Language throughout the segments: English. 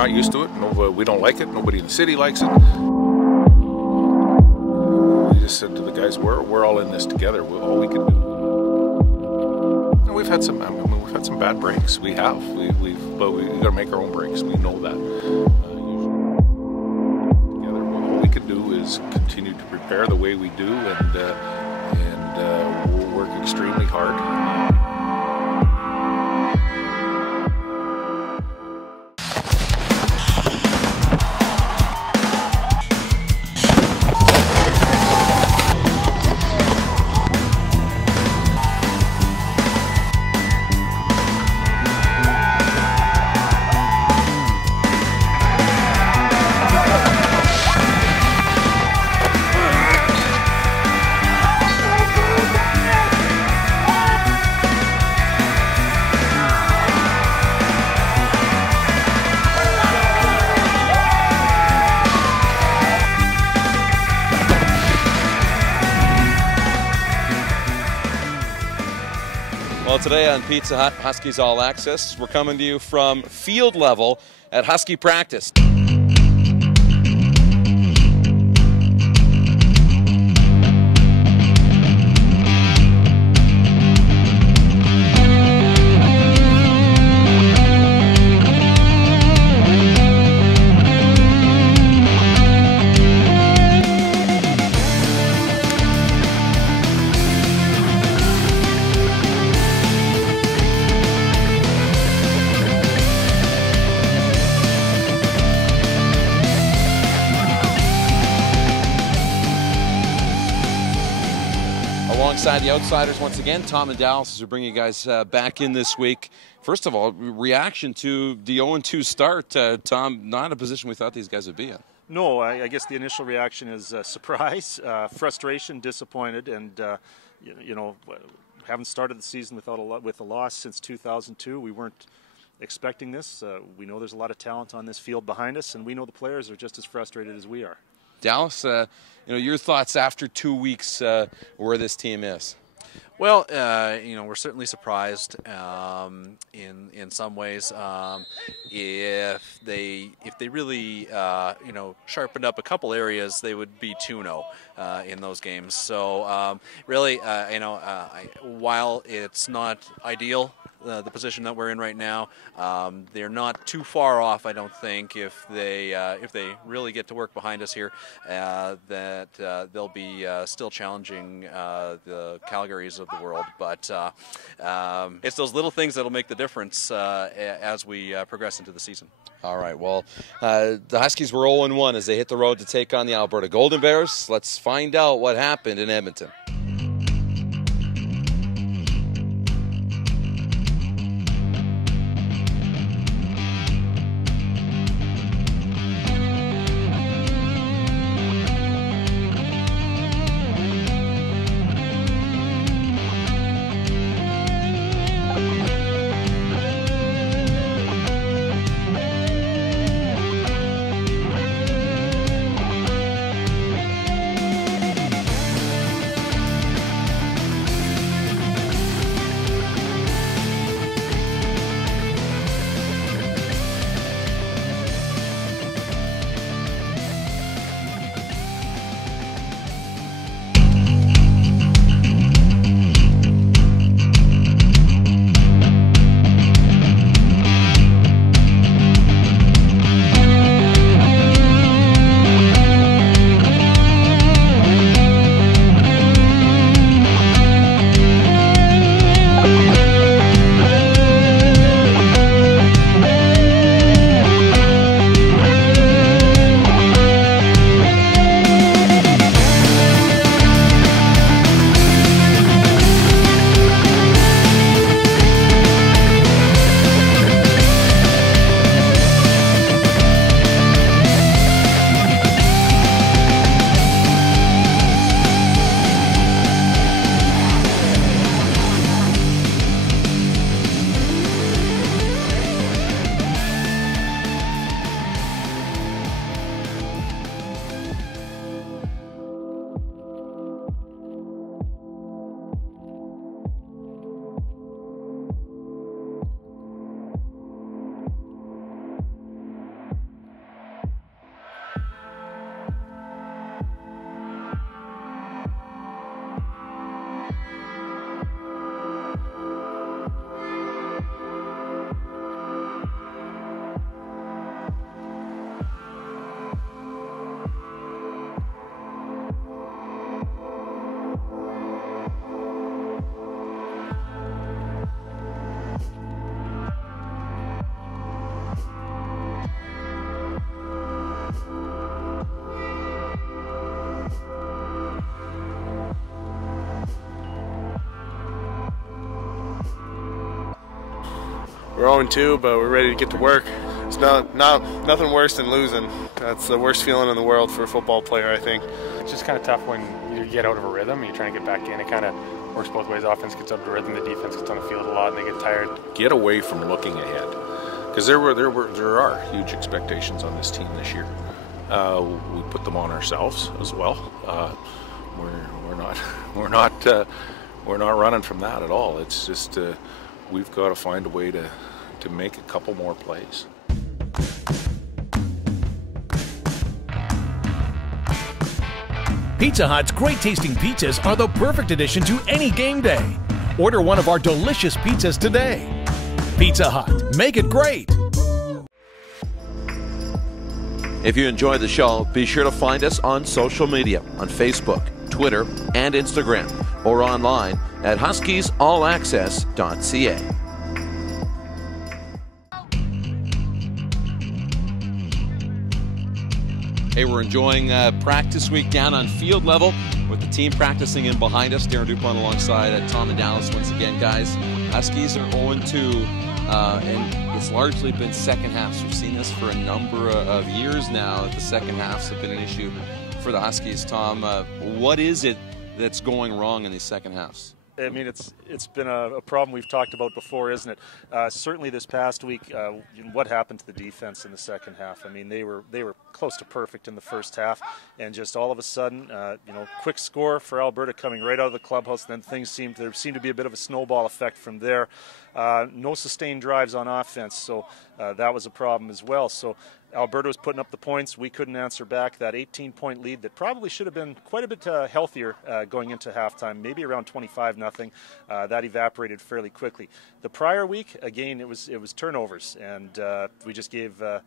not used to it. No, we don't like it. Nobody in the city likes it. We just said to the guys, we're all in this together. All we can do. And we've had some bad breaks. We have. But we got to make our own breaks. We know that. Together, all we can do is continue to prepare the way we do, and we'll work extremely hard. Well, today on Pizza Hut Huskies All Access, we're coming to you from field level at Husky practice. Alongside the Outsiders once again, Tom and Dallas, as we bring you guys back in this week. First of all, reaction to the 0-2 start. Tom, not a position we thought these guys would be in. No, I guess the initial reaction is surprise, frustration, disappointed, and you know, haven't started the season with a loss since 2002. We weren't expecting this. We know there's a lot of talent on this field behind us, and we know the players are just as frustrated as we are. Dallas, you know, your thoughts after 2 weeks where this team is? Well, you know, we're certainly surprised in some ways. If they really you know, sharpened up a couple areas, they would be 2-0 in those games. So really, you know, while it's not ideal, the position that we're in right now, they're not too far off, I don't think. If they really get to work behind us here, that they'll be still challenging the Calgarys of the world. But it's those little things that'll make the difference as we progress into the season. All right, well, the Huskies were 0-1 as they hit the road to take on the Alberta Golden Bears. Let's find out what happened in Edmonton. We're 0-2, but we're ready to get to work. It's nothing worse than losing. That's the worst feeling in the world for a football player, I think. It's just kind of tough when you get out of a rhythm and you're trying to get back in. It kind of works both ways. Offense gets out of the rhythm, the defense gets on the field a lot, and they get tired. Get away from looking ahead, because there are huge expectations on this team this year. We put them on ourselves as well. We're not running from that at all. It's just we've got to find a way to make a couple more plays. Pizza Hut's great-tasting pizzas are the perfect addition to any game day. Order one of our delicious pizzas today. Pizza Hut, make it great! If you enjoyed the show, be sure to find us on social media, on Facebook, Twitter, and Instagram, or online at huskiesAllAccess.ca. Hey, we're enjoying practice week down on field level with the team practicing in behind us. Darren Dupont alongside Tom and Dallas once again, guys. Huskies are 0-2, and it's largely been second halves. We've seen this for a number of years now, that the second halves have been an issue for the Huskies. Tom, what is it that's going wrong in these second halves? I mean, it's been a problem we've talked about before, isn't it? Certainly this past week, what happened to the defense in the second half? I mean, they were close to perfect in the first half, and just all of a sudden, quick score for Alberta coming right out of the clubhouse. Then there seemed to be a bit of a snowball effect from there. No sustained drives on offense, so that was a problem as well. So Alberta was putting up the points. We couldn't answer back. That 18-point lead that probably should have been quite a bit healthier going into halftime, maybe around 25-0. That evaporated fairly quickly. The prior week, again, it was turnovers, and we just gave the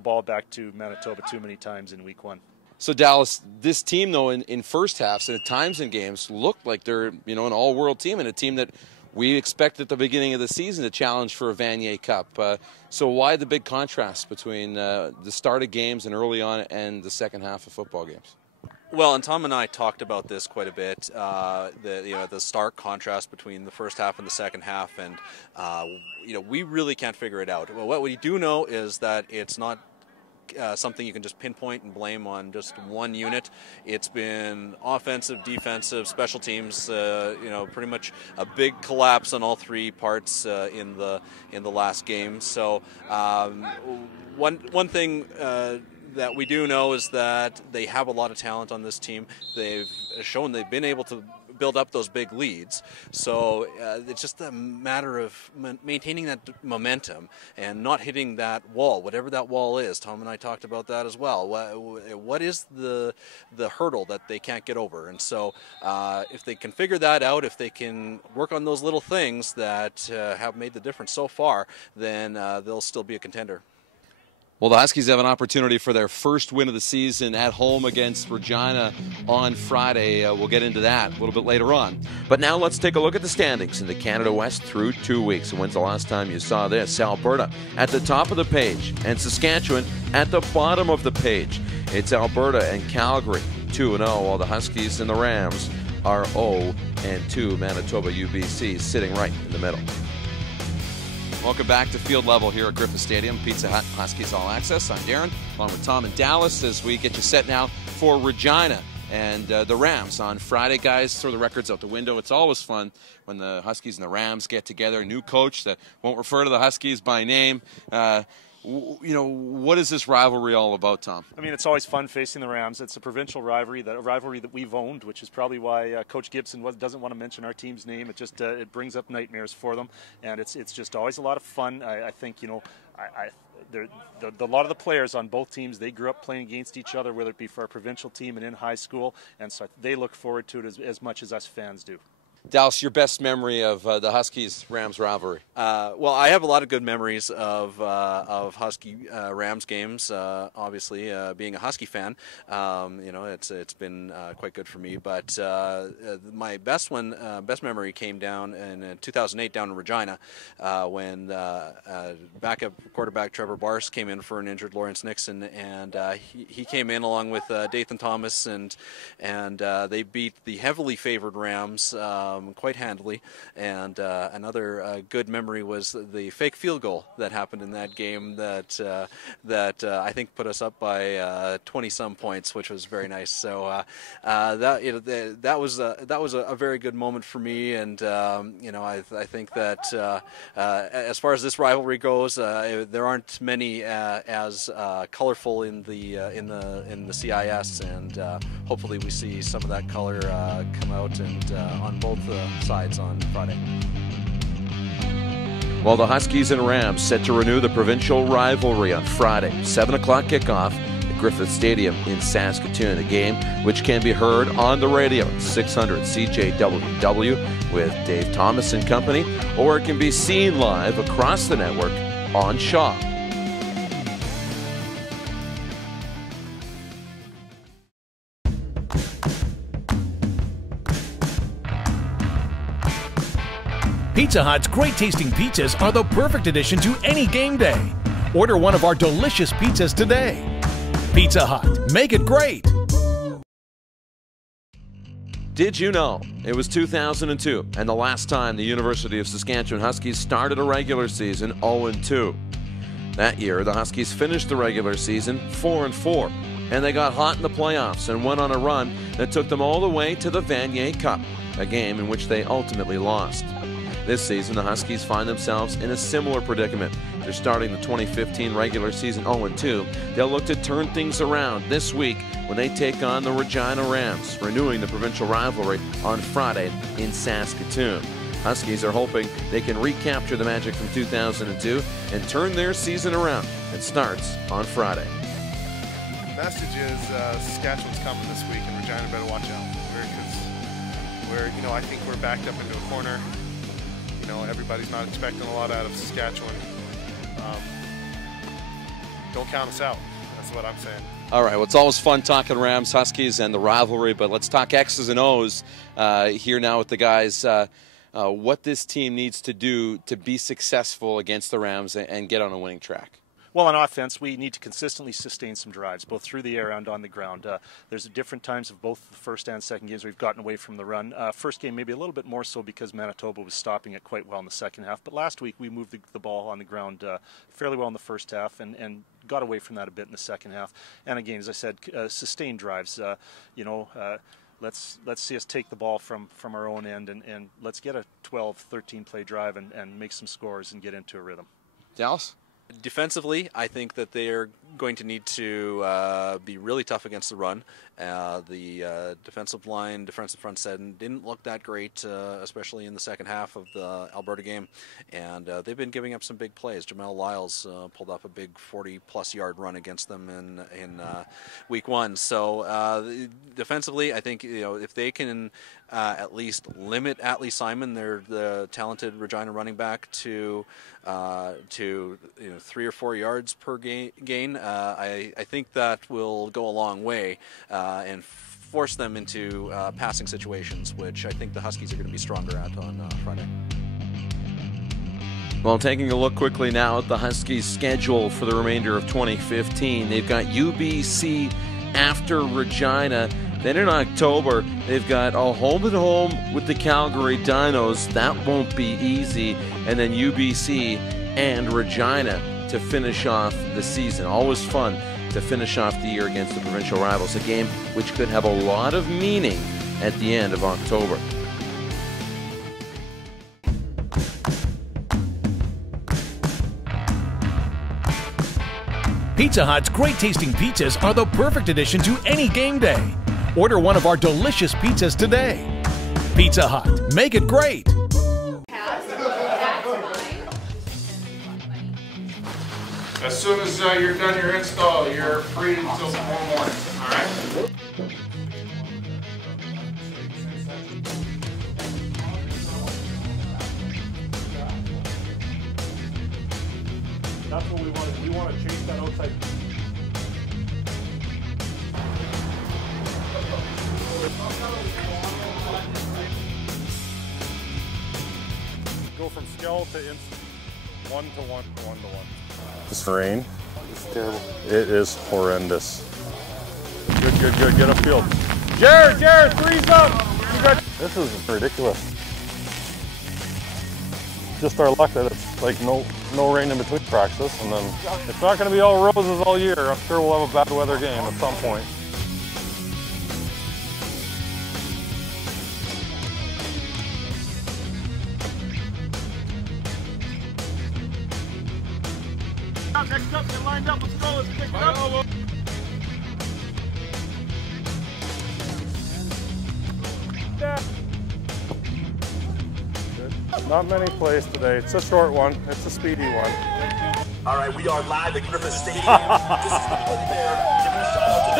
ball back to Manitoba too many times in week one. So Dallas, this team though in first halves and at times in games looked like they're an all-world team, and a team that we expect at the beginning of the season to challenge for a Vanier Cup. So why the big contrast between the start of games and early on and the second half of football games? Well, and Tom and I talked about this quite a bit, the stark contrast between the first half and the second half, and we really can't figure it out. Well, what we do know is that it's not something you can just pinpoint and blame on just one unit. It's been offensive, defensive, special teams. Pretty much a big collapse on all three parts in the last game. So one thing that we do know is that they have a lot of talent on this team. They've shown they've been able to build up those big leads. So it's just a matter of maintaining that momentum and not hitting that wall, whatever that wall is. Tom and I talked about that as well. What is the hurdle that they can't get over? And so if they can figure that out, if they can work on those little things that have made the difference so far, then they'll still be a contender. Well, the Huskies have an opportunity for their first win of the season at home against Regina on Friday. We'll get into that a little bit later on. But now let's take a look at the standings in the Canada West through 2 weeks. And when's the last time you saw this? Alberta at the top of the page and Saskatchewan at the bottom of the page. It's Alberta and Calgary 2-0, while the Huskies and the Rams are 0-2. Manitoba UBC sitting right in the middle. Welcome back to Field Level here at Griffith Stadium. Pizza Hut, Huskies All Access. I'm Darren, along with Tom and Dallas, as we get you set now for Regina and the Rams on Friday. Guys, throw the records out the window. It's always fun when the Huskies and the Rams get together. A new coach that won't refer to the Huskies by name. What is this rivalry all about, Tom? I mean, it's always fun facing the Rams. It's a provincial rivalry, that we've owned, which is probably why Coach Gibson doesn't want to mention our team's name. It just it brings up nightmares for them, and it's just always a lot of fun. I think a lot of the players on both teams, they grew up playing against each other, whether it be for our provincial team and in high school, and so they look forward to it as much as us fans do. Dallas, your best memory of the Huskies-Rams rivalry? Well, I have a lot of good memories of Husky-Rams games. Obviously, being a Husky fan, it's been quite good for me. But my best memory came down in 2008 down in Regina when backup quarterback Trevor Barse came in for an injured Lawrence Nixon, and he came in along with Dathan Thomas, and they beat the heavily favored Rams. quite handily. And another good memory was the fake field goal that happened in that game that I think put us up by 20-some points, which was very nice. So that was a very good moment for me, and I think that as far as this rivalry goes, there aren't many as colorful in the CIS, and hopefully we see some of that color come out and on both sides on Friday. Well, the Huskies and Rams set to renew the provincial rivalry on Friday, 7 o'clock kickoff at Griffith Stadium in Saskatoon. A game which can be heard on the radio at 600 CJWW with Dave Thomas and company, or it can be seen live across the network on Shaw. Pizza Hut's great-tasting pizzas are the perfect addition to any game day. Order one of our delicious pizzas today. Pizza Hut, make it great! Did you know it was 2002 and the last time the University of Saskatchewan Huskies started a regular season 0-2? That year, the Huskies finished the regular season 4-4, and they got hot in the playoffs and went on a run that took them all the way to the Vanier Cup, a game in which they ultimately lost. This season, the Huskies find themselves in a similar predicament. They're starting the 2015 regular season 0-2. They'll look to turn things around this week when they take on the Regina Rams, renewing the provincial rivalry on Friday in Saskatoon. Huskies are hoping they can recapture the magic from 2002 and turn their season around. It starts on Friday. The message is Saskatchewan's coming this week, and Regina better watch out. I think we're backed up into a corner. Everybody's not expecting a lot out of Saskatchewan. Don't count us out. That's what I'm saying. All right, well, it's always fun talking Rams, Huskies, and the rivalry, but let's talk X's and O's here now with the guys. What this team needs to do to be successful against the Rams and get on a winning track. Well, on offense, we need to consistently sustain some drives, both through the air and on the ground. There's different times of both the first and second games we've gotten away from the run. First game maybe a little bit more so because Manitoba was stopping it quite well in the second half. But last week we moved the ball on the ground fairly well in the first half and got away from that a bit in the second half. And again, as I said, sustained drives. Let's see us take the ball from our own end and let's get a 12, 13 play drive and make some scores and get into a rhythm. Dallas? Defensively, I think that they're going to need to be really tough against the run. The defensive line, defensive front set didn't look that great, especially in the second half of the Alberta game. And they've been giving up some big plays. Jamel Lyles pulled off a big 40-plus yard run against them in week one. So defensively, I think if they can at least limit Atlee Simon, the talented Regina running back, to 3 or 4 yards per gain. I think that will go a long way and force them into passing situations, which I think the Huskies are going to be stronger at on Friday. Well, taking a look quickly now at the Huskies' schedule for the remainder of 2015, they've got UBC after Regina. Then in October, they've got a home-and-home with the Calgary Dinos. That won't be easy. And then UBC and Regina to finish off the season. Always fun to finish off the year against the provincial rivals. A game which could have a lot of meaning at the end of October. Pizza Hut's great-tasting pizzas are the perfect addition to any game day. Order one of our delicious pizzas today. Pizza Hut, make it great! As soon as you're done your install, you're free until tomorrow morning, all right? That's what we want. We want to chase that outside. Go from skell to instant. 1 to 1 to 1 to 1. This rain, It's terrible. it is horrendous. Good, get upfield. Jared, three's up! This is ridiculous. just our luck that it's like no rain in between practice, and then it's not going to be all roses all year. I'm sure we'll have a bad weather game at some point. Next up, get lined up. Let's go. Let's pick it up. Not many plays today. It's a short one. It's a speedy one. All right, we are live at Griffith Stadium. This is the Old Bear. Giving a shout out to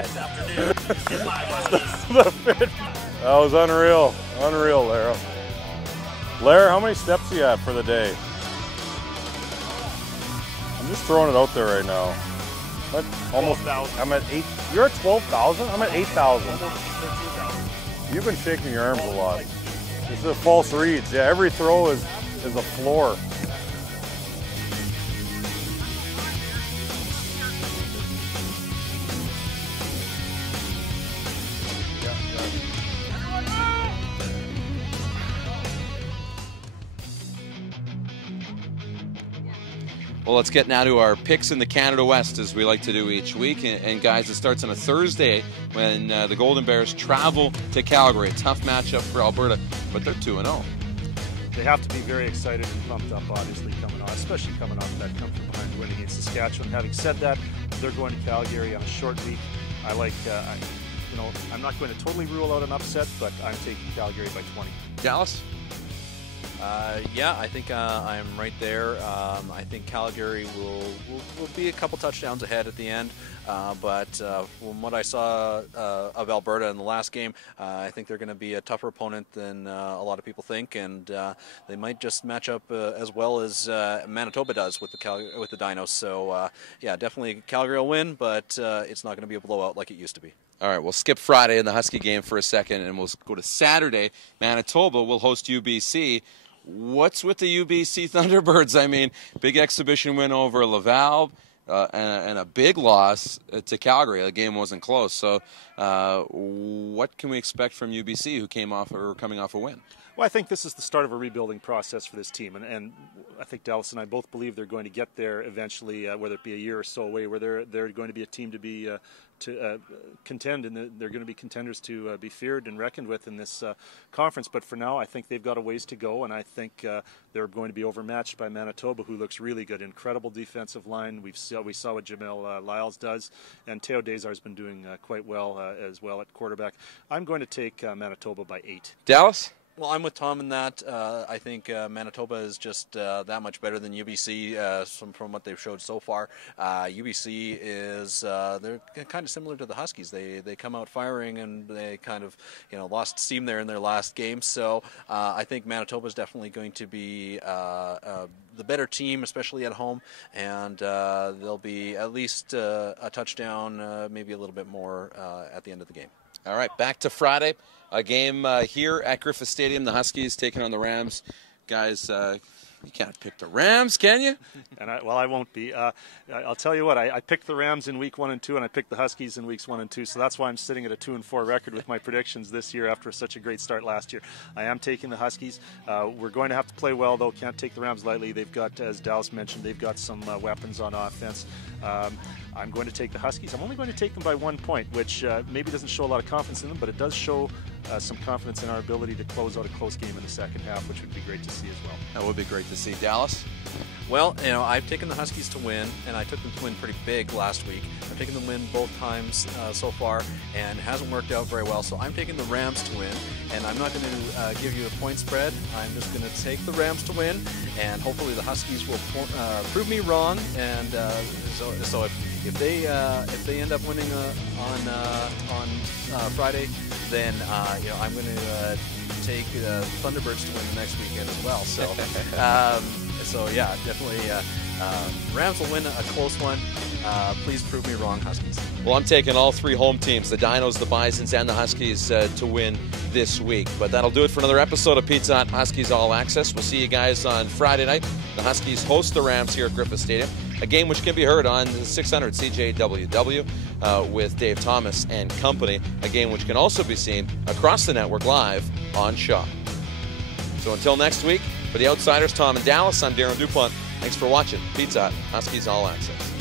this afternoon. Get live, Huskies. That was unreal. Unreal, Lara. Lara, how many steps do you have for the day? I'm just throwing it out there right now. Almost 12,000. I'm at 8. You're at 12,000? I'm at 8,000. You've been shaking your arms a lot. This is a false reads. Yeah, every throw is a floor. Well, let's get now to our picks in the Canada West, as we like to do each week. And guys, it starts on a Thursday when the Golden Bears travel to Calgary. A tough matchup for Alberta, but they're 2-0. They have to be very excited and pumped up, obviously, especially coming off that come from behind win against Saskatchewan. Having said that, they're going to Calgary on a short week. I like, I'm not going to totally rule out an upset, but I'm taking Calgary by 20. Dallas? Yeah, I think I'm right there. I think Calgary will be a couple touchdowns ahead at the end. But from what I saw of Alberta in the last game, I think they're going to be a tougher opponent than a lot of people think, and they might just match up as well as Manitoba does with the Dinos. So yeah, definitely Calgary will win, but it's not going to be a blowout like it used to be. All right, we'll skip Friday in the Husky game for a second, and we'll go to Saturday. Manitoba will host UBC. What's with the UBC Thunderbirds? I mean, big exhibition win over Laval and a big loss to Calgary. The game wasn't close. So what can we expect from UBC, who coming off a win? Well, I think this is the start of a rebuilding process for this team, and I think Dallas and I both believe they're going to get there eventually, whether it be a year or so away, where they're going to be a team to be contend, and they're going to be contenders to be feared and reckoned with in this conference. But for now, I think they've got a ways to go, and I think they're going to be overmatched by Manitoba, who looks really good. Incredible defensive line. We saw what Jamel Lyles does, and Teo Desar's been doing quite well as well at quarterback. I'm going to take Manitoba by 8. Dallas? Well, I'm with Tom in that. I think Manitoba is just that much better than UBC from what they've showed so far. UBC is they're kind of similar to the Huskies. They come out firing, and they kind of lost steam there in their last game. So I think Manitoba is definitely going to be the better team, especially at home, and there'll be at least a touchdown, maybe a little bit more at the end of the game. All right, back to Friday. A game here at Griffith Stadium. The Huskies taking on the Rams. Guys, you can't pick the Rams, can you? And I won't be. I'll tell you what, I picked the Rams in week 1 and 2, and I picked the Huskies in weeks 1 and 2, so that's why I'm sitting at a 2-4 record with my predictions this year after such a great start last year. I am taking the Huskies. We're going to have to play well, though. Can't take the Rams lightly. They've got, as Dallas mentioned, they've got some weapons on offense. I'm going to take the Huskies. I'm only going to take them by 1 point, which maybe doesn't show a lot of confidence in them, but it does show some confidence in our ability to close out a close game in the second half, which would be great to see as well. That would be great to see. Dallas? Well, I've taken the Huskies to win, and I took them to win pretty big last week. I've taken them to win both times so far, and it hasn't worked out very well. So I'm taking the Rams to win, and I'm not going to give you a point spread. I'm just going to take the Rams to win, and hopefully the Huskies will prove me wrong. And so if they end up winning on Friday, then I'm going to take Thunderbirds to win the next weekend as well. So so yeah, definitely Rams will win a close one. Please prove me wrong, Huskies. Well, I'm taking all 3 home teams, the Dinos, the Bisons, and the Huskies, to win this week. But that'll do it for another episode of Pizza Hut Huskies All Access. We'll see you guys on Friday night. The Huskies host the Rams here at Griffith Stadium, a game which can be heard on 600 CJWW with Dave Thomas and company, a game which can also be seen across the network live on Shaw. So until next week, For the Outsiders, Tom and Dallas, I'm Darren DuPont. Thanks for watching Pizza Hut, Huskies All Access.